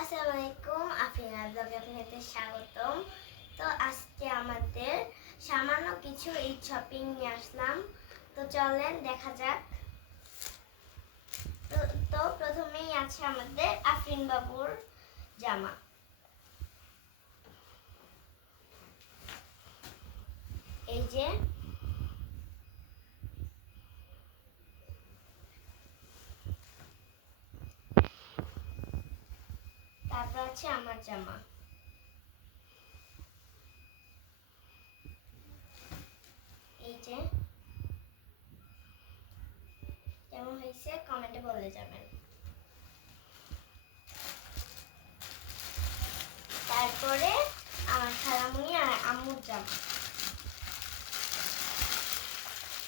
আসসালামু আলাইকুম, আফরিনা ব্লগে আপনাদের স্বাগতম। তো আজকে আমাদের সামান্য কিছু ঈদ শপিং নিয়ে আসলাম। তো চলেন দেখা যাক। তো প্রথমেই আছে আমাদের আফরিন বাবুর জামা। এই যে তারপর আছে আমার জামা। এই যে কেমন হয়েছে কমেন্টে বলে যাবেন। তারপরে আমার খালামুনি আর আম্মুর জামা।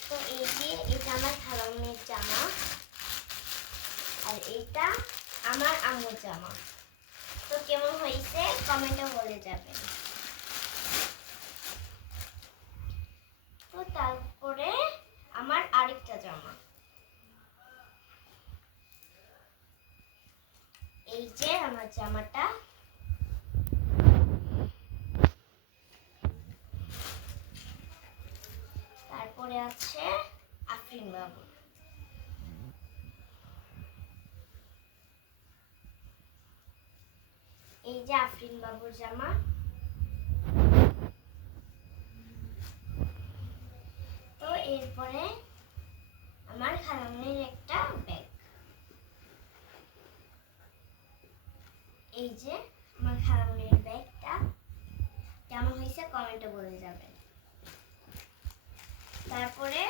তো এটা আমার খালামুনির জামা আর এইটা আমার আম্মুর জামা। তো কেমন হয়েছে কমেন্টে বলে যাবেন। তো তারপরে আমার আরেকটা জামা, এই যে আমার জামাটা। তারপরে আছে আফরিন বাবু। এই যে আফরিন বাবুর জামা। তো এরপরে আমার খালামনির একটা ব্যাগ। এই যে আমার খালামনির ব্যাগটা কেমন হয়েছে কমেন্টে বলে যাবেন। তারপরে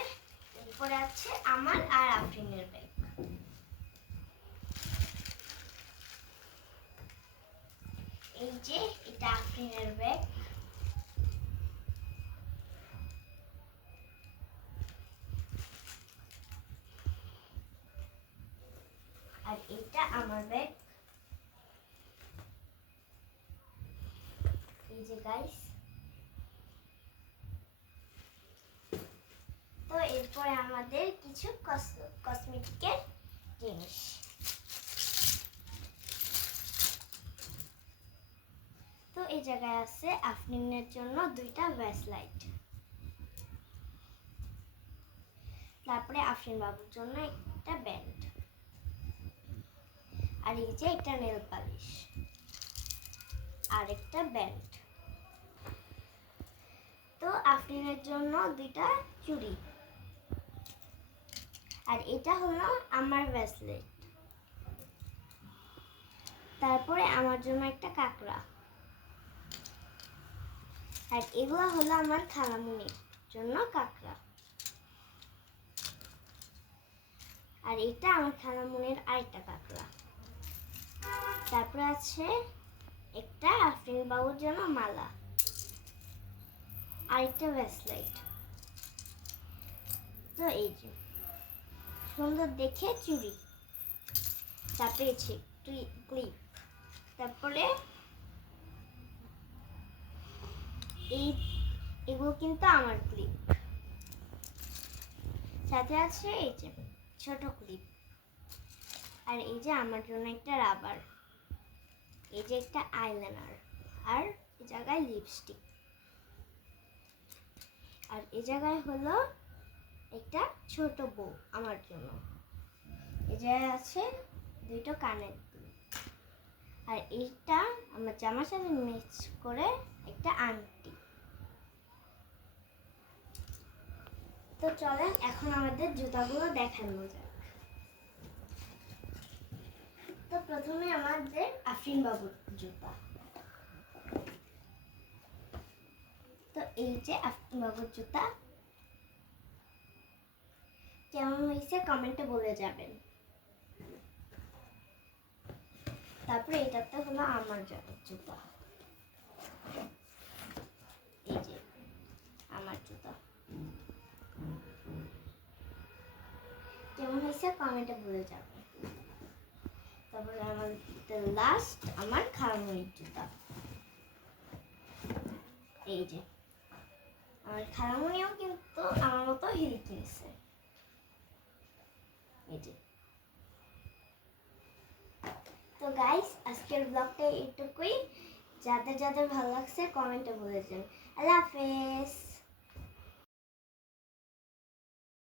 এরপরে আছে আমার আর আফরিনের ব্যাগ। এই যে এটা আফরিনের ব্যাগ। আর এটা আমার ব্যাগ। এই যে গাইস। তো এরপরে আমাদের কিছু কসমেটিকের জিনিস। তো এই জায়গায় আছে আফরিনের জন্য দুইটা ব্রেসলাইট। তারপরে আফরিন বাবুর জন্য একটা ব্যান্ড। আর এই যে একটা নেল পালিশ আর একটা ব্যান্ড। তো আফরিনের জন্য দুইটা চুড়ি। আর এটা হলো আমার ব্রেসলেট। তারপরে আমার জন্য একটা কাকড়া। আর এগুলো হলো আমার খালামুনির জন্য কাকড়া। আর এটা আমার খালামুনির আরেকটা কাকড়া। তারপরে আছে একটা আফরিন বাবুর জন্য মালা, আরেকটা ব্রেসলেট। তো এই যে সুন্দর দেখে চুড়ি। তারপরে ক্লিপ। তারপরে এগুলো কিন্তু আমার ক্লিপ। সাথে আছে এই যে ছোট ক্লিপ। আর এই যে আমার জন্য একটা রাবার। এই যে একটা আইলাইনার আর এই জায়গায় লিপস্টিক। আর এই জায়গায় হলো একটা ছোট বউ আমার জন্য। এই জায়গায় আছে দুটো কানের দুল। আর এইটা আমার জামার সাথে মিক্স করে একটা আংটি। তো চলেন এখন আমাদের জুতাগুলো দেখানো যাক। তো প্রথমে আমাদের আফরিন বাবুর জুতা। তো এই যে আফরিন বাবুর জুতা কেমন হয়েছে কমেন্টে বলে যাবেন। তারপরে এটাতে হলো আমার জুতা। এই যে আমার জুতা কেমন হয়েছে কমেন্টে বলে যাবেন। তারপরে আমাদের লাস্ট আমার খালামুনির জুতা। এই যে আমার খালামুনিও কিন্তু আমার মতো হিল কিনছে। এই যে তো গাইস আজকের ব্লগটা এইটুকুই। যাদের যাদের ভালো লাগছে কমেন্টে বলে দিন। আল্লাহ হাফেজ।